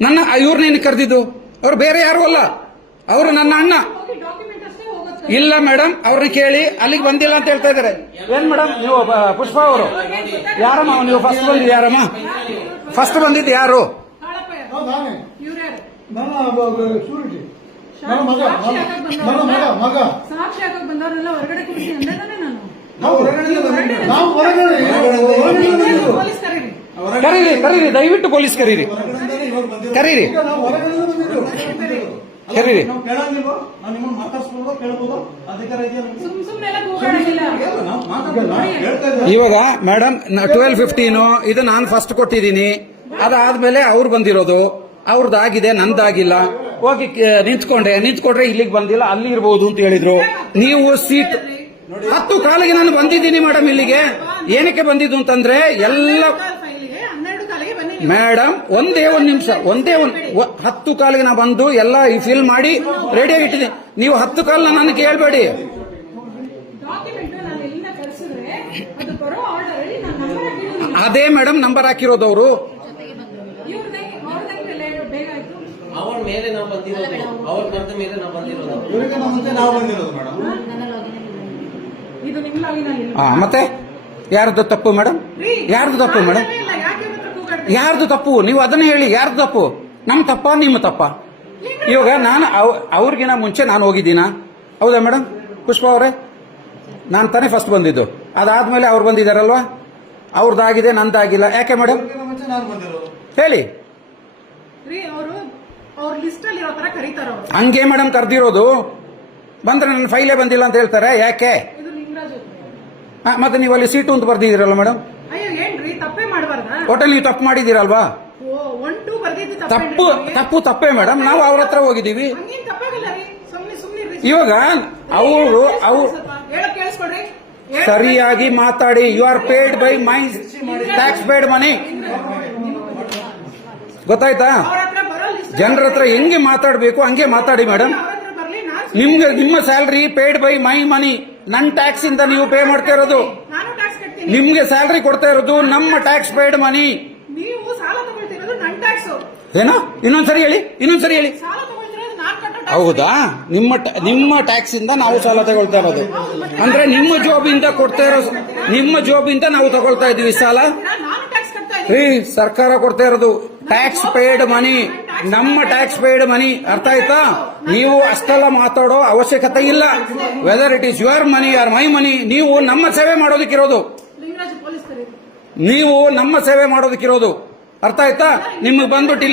ನನ್ನ ಇವ್ರನ್ನೇನು ಕರೆದಿದ್ದು? ಅವ್ರು ಬೇರೆ ಯಾರು ಅಲ್ಲ. ಅವರು ನನ್ನ ಅಣ್ಣ. ಇಲ್ಲ ಮೇಡಮ್ ಅವ್ರನ್ನ ಕೇಳಿ ಅಲ್ಲಿಗೆ ಬಂದಿಲ್ಲ ಅಂತ ಹೇಳ್ತಾ ಇದಾರೆ ಏನ್ ಮೇಡಮ್ ನೀವು ಪುಷ್ಪ ಅವರು? ಯಾರಮ್ಮ ನೀವು ಫಸ್ಟ್ ಬಂದಿದ್ದು ಯಾರಮ್ಮ? ಫಸ್ಟ್ ಬಂದಿದ್ದು ಯಾರು? ಕರೀರಿ ಕರೀರಿ ದಯವಿಟ್ಟು ಪೊಲೀಸ್ ಕರೀರಿ. ಕರೀರಿ. ಕರೀರಿ. ಇವಾಗ ಮೇಡಮ್ ಟ್ವೆಲ್ ಫಿಫ್ಟೀನು ಇದು ನಾನು ಫಸ್ಟ್ ಕೊಟ್ಟಿದ್ದೀನಿ. ಅದಾದ್ಮೇಲೆ ಅವ್ರು ಬಂದಿರೋದು. ಅವ್ರದ್ದಾಗಿದೆ ನಂದಾಗಿಲ್ಲ. ಹೋಗಿ ನಿಂತ್ಕೊಂಡ್ರೆ ನಿಂತ್ಕೊಂಡೆ ನಿಂತ್ಕೊಂಡ್ರೆ ಇಲ್ಲಿಗೆ ಬಂದಿಲ್ಲ ಅಲ್ಲಿ ಇರ್ಬೋದು ಅಂತ ಹೇಳಿದ್ರು. ನೀವು ಸೀಟ್ ಹತ್ತು ಕಾಲಿಗೆ ನಾನು ಬಂದಿದ್ದೀನಿ ಮೇಡಮ್ ಇಲ್ಲಿಗೆ. ಏನಕ್ಕೆ ಬಂದಿದ್ದು ಅಂತಂದ್ರೆ ಎಲ್ಲ ಮೇಡಮ್ ಒಂದೇ ಒಂದ್ ನಿಮಿಷ ಒಂದೇ ಒಂದ್ ಹತ್ತು ಕಾಲಿಗೆ ನಾ ಬಂದು ಎಲ್ಲ ಈ ಫಿಲ್ ಮಾಡಿ ರೆಡಿಯಾಗಿ ಆಗಿಟ್ಟಿದೆ ನೀವು ಹತ್ತು ಕಾಲ ನನಗೆ ಕೇಳಬೇಡಿ. ಡಾಕ್ಯುಮೆಂಟ್ ನಾನು ಎಲ್ಲಿಂದ ಕರೆಸಿದ್ರೆ ಅದು ಬರೋ ಅಲ್ಲಿ ನಾನು ನಂಬರ್ ಹಾಕಿದ್ದೀನಿ ಅದೇ ಮೇಡಮ್ ನಂಬರ್ ಹಾಕಿರೋದು ಅವರು. ಇವ್ರದೇ ಅವ್ರದೇ ಬೇಗ ಆಯ್ತು ಅವ್ರ ಮೇಲೆ ನಾವು ಬಂದಿರೋದು. ಅವ್ರ ಬಂದ ಮೇಲೆ ನಾವು ಬಂದಿರೋದು. ಇವರಿಗೆ ನಮ್ಮ ಮುಂಚೆ ನಾವು ಬಂದಿರೋದು ಮೇಡಮ್ ಇದು ನಿಮ್ಮ ಲಾಗಿನಲ್ಲಿ ಮತ್ತೆ? ಯಾರದ್ದು ತಪ್ಪು ಮೇಡಮ್ ಯಾರದ್ದು ತಪ್ಪು ಮೇಡಮ್ ಇಲ್ಲ ಯಾಕೆ ಇವ್ರ ಹತ್ರ ಕೂಗಾಡ್ತೀರಿ? ಯಾರ್ದು ತಪ್ಪು? ನೀವು ಅದನ್ನ ಹೇಳಿ ಯಾರ್ದು ತಪ್ಪು? ನಮ್ಮ ತಪ್ಪ ನಿಮ್ಮ ತಪ್ಪ. ಇವಾಗ ನಾನು ಅವ್- ಅವ್ರಿಗಿನ ಮುಂಚೆ ನಾನು ಹೋಗಿದ್ದೀನ? ಹೌದಾ ಮೇಡಮ್ ಪುಷ್ಪ ಅವರೇ ನಾನು ತಾನೇ ಫಸ್ಟ್ ಬಂದಿದ್ದು. ಅದಾದ್ಮೇಲೆ ಅವ್ರು ಬಂದಿದ್ದಾರಲ್ವಾ ಅವ್ರದ್ದಾಗಿದೆ ನಂದಾಗಿಲ್ಲ. ಯಾಕೆ ಮೇಡಮ್ ಹೇಳಿ. ಹಂಗೆ ಮೇಡಮ್ ಕರೆದಿರೋದು. ಬಂದ್ರೆ ನನ್ನ ಫೈಲೇ ಬಂದಿಲ್ಲ ಅಂತ ಹೇಳ್ತಾರೆ. ಯಾಕೆ. ಮತ್ತೆ ನೀವು ಅಲ್ಲಿ ಸೀಟು ಅಂತ ಬರ್ದಿದ್ದೀರಲ್ಲ ಮೇಡಮ್ ಹೋಟೆಲ್ ನೀವು ತಪ್ಪು ಮಾಡಿದ್ದೀರಲ್ವಾ ತಪ್ಪು ತಪ್ಪು ತಪ್ಪೇ ಮೇಡಮ್ ನಾವು ಅವ್ರ ಹತ್ರ ಹೋಗಿದ್ದೀವಿ ಇವಾಗ ಅವರು ಕೇಳಿಸ್ಕೊಡ್ರಿ ಸರಿಯಾಗಿ ಮಾತಾಡಿ you are paid by my tax paid money ಗೊತ್ತಾಯ್ತಾ ಜನರ ಹತ್ರ ಹೆಂಗೆ ಮಾತಾಡಬೇಕು ಹಂಗೆ ಮಾತಾಡಿ ಮೇಡಮ್ ನಿಮ್ಗೆ ನಿಮ್ಮ salary paid by my money ನನ್ನ ಟ್ಯಾಕ್ಸ್ ಇಂದ ನೀವು ಪೇ ಮಾಡ್ತಾ ಇರೋದು ನಿಮ್ಗೆ ಸ್ಯಾಲ್ರಿ ಕೊಡ್ತಾ ಇರೋದು ನಮ್ಮ ಟ್ಯಾಕ್ಸ್ ಪೇಡ್ ಮನಿ ನೀವು ಸಾಲ ತಗೊಳ್ತಿರೋದು ನನ್ ಟ್ಯಾಕ್ಸ್ ಏನೋ? ಇನ್ನೊಂದ್ಸರಿ ಹೇಳಿ ಇನ್ನೊಂದ್ಸರಿ ಹೇಳಿ. ಸಾಲ ತಗೊಳ್ತಿರೋದು ನಾನ್ ಕಟ್ಟೋ tax. ಹೌದಾ? ನಿಮ್ಮ ಟ- ನಿಮ್ಮ ಟ್ಯಾಕ್ಸ್ ಇಂದ ನಾವು ಸಾಲ ತಗೊಳ್ತಾ ಇರೋದು. ಅಂದ್ರೆ ನಿಮ್ಮ ಜಾಬ್ ಇಂದ ಕೊಡ್ತಾ ಇರೋ ನಿಮ್ಮ ಜಾಬ್ ಇಂದ ನಾವು ತಗೊಳ್ತಾ ಇದೀವಿ ಸಾಲ. ನಾನು ಟ್ಯಾಕ್ಸ್ ಕಟ್ತಾ ಇದ್ದೀನಿ. ರೀ ಸರ್ಕಾರ ಕೊಡ್ತಾ ಇರೋದು. ಟ್ಯಾಕ್ಸ್ ಪೇಯ್ಡ್ ಮನಿ ನಮ್ಮ ಟ್ಯಾಕ್ಸ್ ಪೇಯ್ಡ್ ಮನಿ ಅರ್ಥ ಆಯ್ತಾ? ನೀವು ಅಷ್ಟೆಲ್ಲ ಮಾತಾಡೋ ಅವಶ್ಯಕತೆ ಇಲ್ಲ. Whether it is your money or my money ನೀವು ನಮ್ಮ ಸೇವೆ ಮಾಡೋದಕ್ಕಿರೋದು ನೀವು ನಮ್ಮ ಸೇವೆ ಮಾಡೋದಕ್ಕಿರೋದು. ಅರ್ಥ ಆಯ್ತಾ? ನಿಮ್ಗೆ ಬಂದ್ಬಿಟ್ಟು ಇಲ್ಲಿ